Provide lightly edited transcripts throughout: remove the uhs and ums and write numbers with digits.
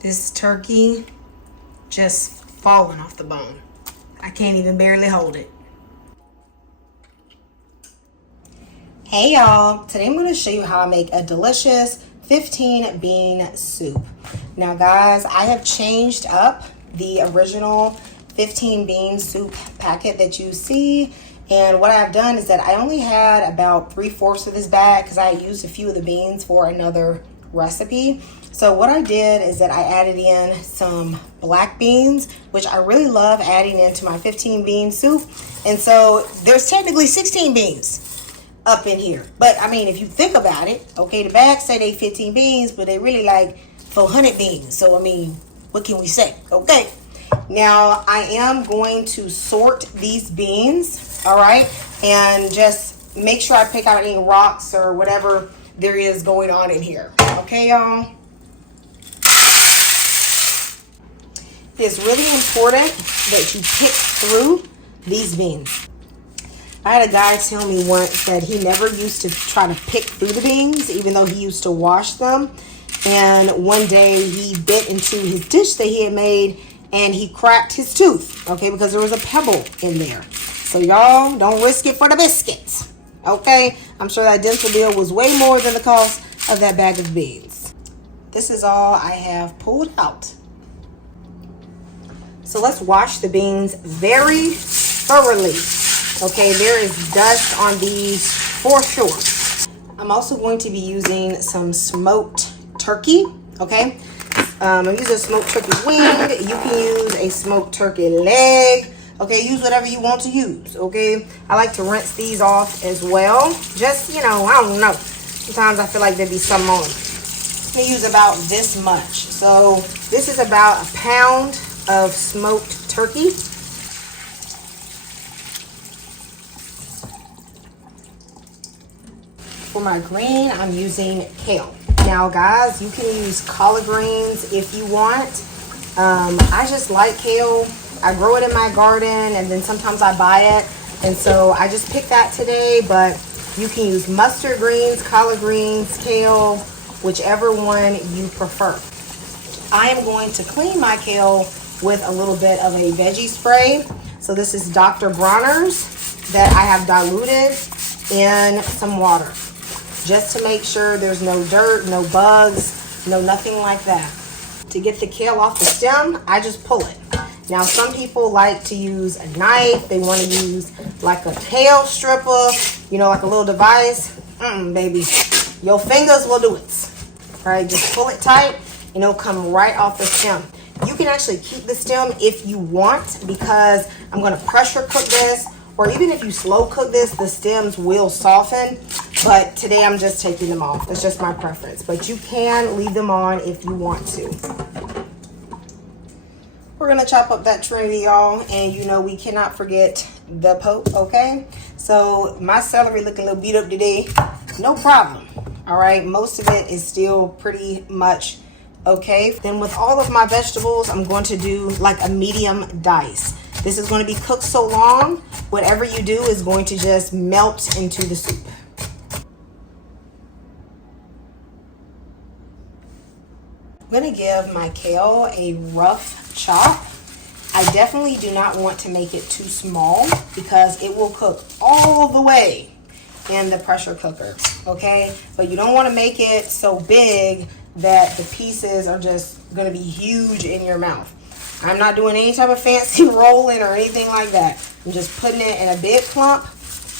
This turkey just falling off the bone. I can't even barely hold it. Hey y'all, today I'm going to show you how I make a delicious 15 bean soup. Now guys, I have changed up the original 15 bean soup packet that you see, and what I've done is that I only had about 3/4 of this bag because I used a few of the beans for another recipe. So what I did is that I added in some black beans, which I really love adding into my 15 bean soup. And so there's technically 16 beans up in here. But I mean, if you think about it, okay, the bags say they 15 beans, but they really like 400 beans. So I mean, what can we say? Okay. Now I am going to sort these beans, all right, and just make sure I pick out any rocks or whatever there is going on in here. Okay, y'all. It's really important that you pick through these beans. I had a guy tell me once that he never used to try to pick through the beans, even though he used to wash them. And one day he bit into his dish that he had made and he cracked his tooth, okay, because there was a pebble in there. So y'all, don't risk it for the biscuits, okay? I'm sure that dental bill was way more than the cost of that bag of beans. This is all I have pulled out. So let's wash the beans very thoroughly. Okay, there is dust on these for sure. I'm also going to be using some smoked turkey, okay? I'm using a smoked turkey wing. You can use a smoked turkey leg. Okay, use whatever you want to use, okay? I like to rinse these off as well. Just, you know, I don't know. Sometimes I feel like there'd be some on them. I'm gonna use about this much. So this is about a pound of smoked turkey. For my green, I'm using kale. Now guys, you can use collard greens if you want. I just like kale. I grow it in my garden and then sometimes I buy it. And so I just picked that today, but you can use mustard greens, collard greens, kale, whichever one you prefer. I am going to clean my kale with a little bit of a veggie spray. So this is Dr. Bronner's that I have diluted in some water, just to make sure there's no dirt, no bugs, no nothing like that. To get the kale off the stem, I just pull it. Now some people like to use a knife. They want to use like a kale stripper, you know, like a little device. Baby, your fingers will do it. All right, just pull it tight and it'll come right off the stem. You can actually keep the stem if you want, because I'm going to pressure cook this, or even if you slow cook this, the stems will soften. But today I'm just taking them off. It's just my preference. But you can leave them on if you want to. We're going to chop up that trinity, y'all. And you know we cannot forget the poke, okay? So my celery looking a little beat up today. No problem. All right, most of it is still pretty much okay. Then with all of my vegetables, I'm going to do like a medium dice. This is going to be cooked so long, whatever you do is going to just melt into the soup. I'm going to give my kale a rough chop. I definitely do not want to make it too small because it will cook all the way in the pressure cooker, okay? But you don't want to make it so big that the pieces are just going to be huge in your mouth. I'm not doing any type of fancy rolling or anything like that. I'm just putting it in a big clump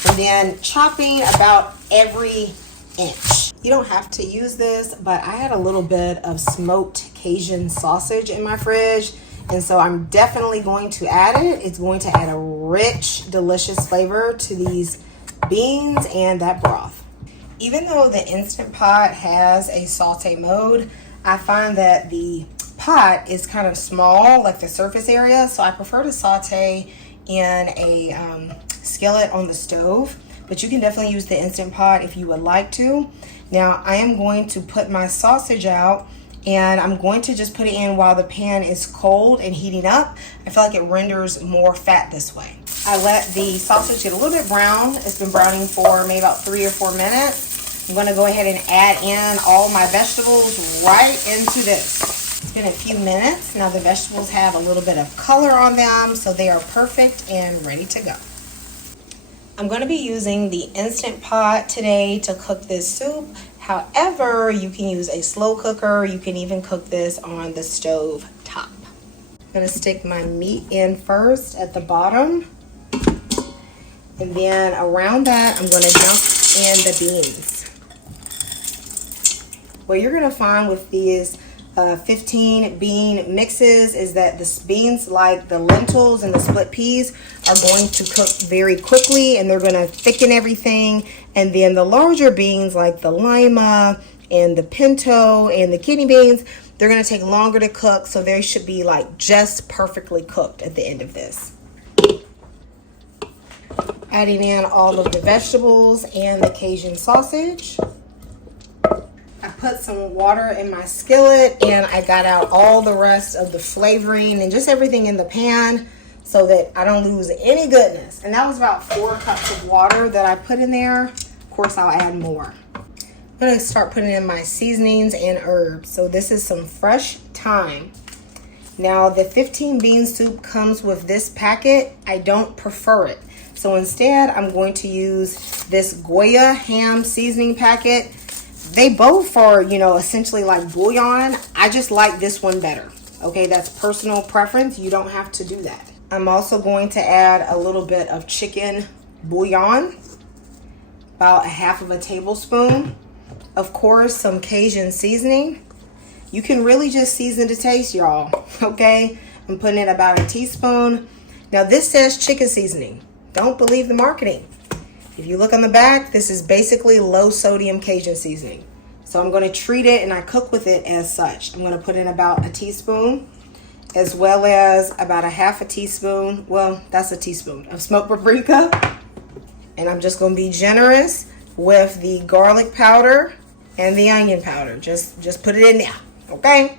and then chopping about every inch. You don't have to use this, but I had a little bit of smoked Cajun sausage in my fridge, and so I'm definitely going to add it. It's going to add a rich, delicious flavor to these beans and that broth. Even though the Instant Pot has a saute mode, I find that the pot is kind of small, like the surface area, so I prefer to saute in a skillet on the stove. But you can definitely use the Instant Pot if you would like to. Now I am going to put my sausage out, and I'm going to just put it in while the pan is cold and heating up. I feel like it renders more fat this way. I let the sausage get a little bit brown. It's been browning for maybe about 3 or 4 minutes. I'm going to go ahead and add in all my vegetables right into this. It's been a few minutes. Now the vegetables have a little bit of color on them, so they are perfect and ready to go. I'm going to be using the Instant Pot today to cook this soup. However, you can use a slow cooker. You can even cook this on the stove top. I'm going to stick my meat in first at the bottom. And then around that, I'm going to dump in the beans. What you're going to find with these 15 bean mixes is that the beans, like the lentils and the split peas, are going to cook very quickly and they're going to thicken everything. And then the larger beans, like the lima and the pinto and the kidney beans, they're going to take longer to cook, so they should be like just perfectly cooked at the end of this. Adding in all of the vegetables and the Cajun sausage. I put some water in my skillet and I got out all the rest of the flavoring and just everything in the pan so that I don't lose any goodness. And that was about 4 cups of water that I put in there. Of course, I'll add more. I'm going to start putting in my seasonings and herbs. So this is some fresh thyme. Now the 15 bean soup comes with this packet. I don't prefer it. So instead, I'm going to use this Goya ham seasoning packet. They both are, essentially like bouillon. I just like this one better. Okay, that's personal preference. You don't have to do that. I'm also going to add a little bit of chicken bouillon, about 1/2 tablespoon. Of course, some Cajun seasoning. You can really just season to taste, y'all. Okay, I'm putting in about 1 teaspoon. Now this says chicken seasoning. Don't believe the marketing. If you look on the back, this is basically low sodium Cajun seasoning. So I'm going to treat it and I cook with it as such. I'm going to put in about 1 teaspoon, as well as about 1/2 teaspoon. Well, that's 1 teaspoon of smoked paprika. And I'm just going to be generous with the garlic powder and the onion powder. Just put it in there, okay?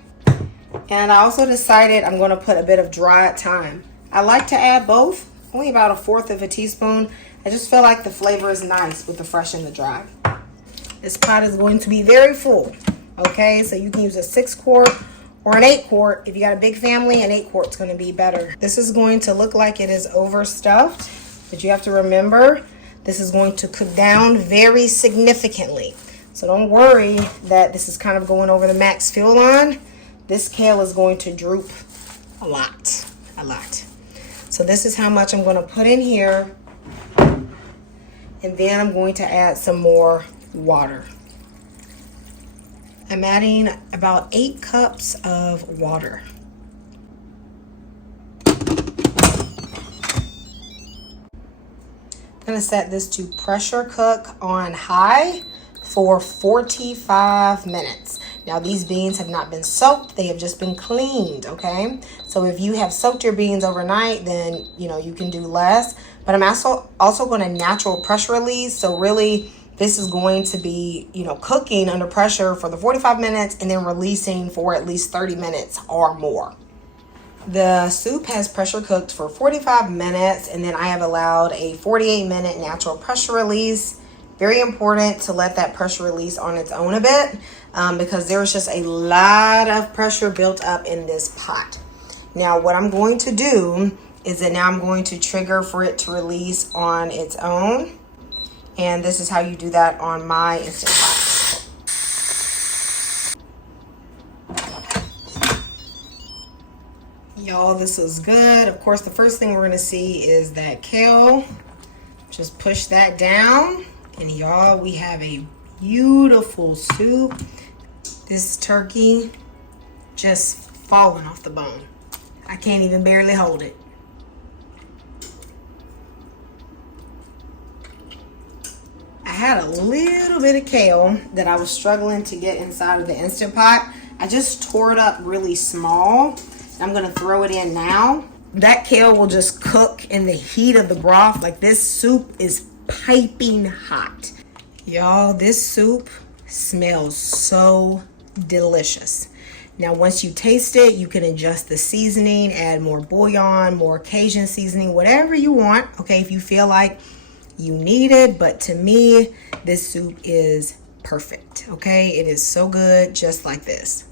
And I also decided I'm going to put a bit of dried thyme. I like to add both. Only about 1/4 teaspoon. I just feel like the flavor is nice with the fresh and the dry. This pot is going to be very full. Okay, so you can use a 6-quart or an 8-quart. If you got a big family, an 8-quart is going to be better. This is going to look like it is overstuffed, but you have to remember this is going to cook down very significantly. So don't worry that this is kind of going over the max fuel line. This kale is going to droop a lot. So this is how much I'm going to put in here. And then I'm going to add some more water. I'm adding about 8 cups of water. I'm going to set this to pressure cook on high for 45 minutes. Now these beans have not been soaked, they have just been cleaned, okay? So if you have soaked your beans overnight, then you can do less. But I'm also going to natural pressure release. So really this is going to be, cooking under pressure for the 45 minutes and then releasing for at least 30 minutes or more. The soup has pressure cooked for 45 minutes and then I have allowed a 48-minute natural pressure release. Very important to let that pressure release on its own a bit because there's just a lot of pressure built up in this pot. Now what I'm going to do is that now I'm going to trigger for it to release on its own. And this is how you do that on my Instant Pot. Y'all, this is good. Of course, the first thing we're going to see is that kale. Just push that down. And y'all, we have a beautiful soup. This turkey just falling off the bone. I can't even barely hold it. I had a little bit of kale that I was struggling to get inside of the Instant Pot. I just tore it up really small. I'm going to throw it in now. That kale will just cook in the heat of the broth. Like, this soup is piping hot. Y'all, this soup smells so delicious. Now, once you taste it, you can adjust the seasoning, add more bouillon, more Cajun seasoning, whatever you want, okay, if you feel like you need it. But to me, this soup is perfect, okay? It is so good just like this.